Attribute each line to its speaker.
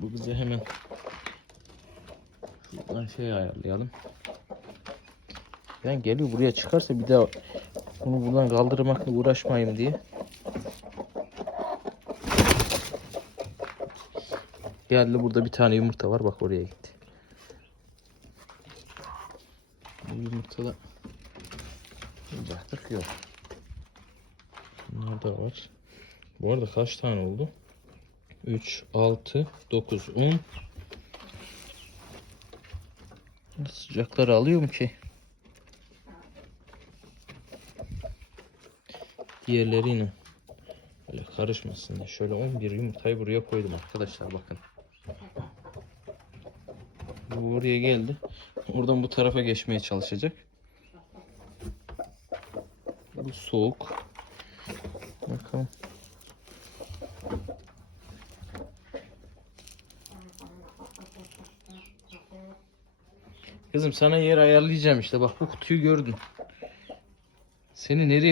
Speaker 1: Bu bize hemen şuradan şey ayarlayalım. Ben geliyor buraya çıkarsa bir daha bunu buradan kaldırmakla uğraşmayayım diye. Geldi burada bir tane yumurta var bak oraya gitti. Bu yumurtada bir baktık yok. Bunlar da var. Bu arada kaç tane oldu? 3, 6, 9, 10. Sıcakları alıyor mu ki? Diğerleriyle böyle karışmasın diye şöyle 11 yumurtayı buraya koydum arkadaşlar bakın. Bu buraya geldi. Oradan bu tarafa geçmeye çalışacak. Bu soğuk. Bakalım. Kızım sana yer ayarlayacağım işte. Bak bu kutuyu gördün. Seni nereye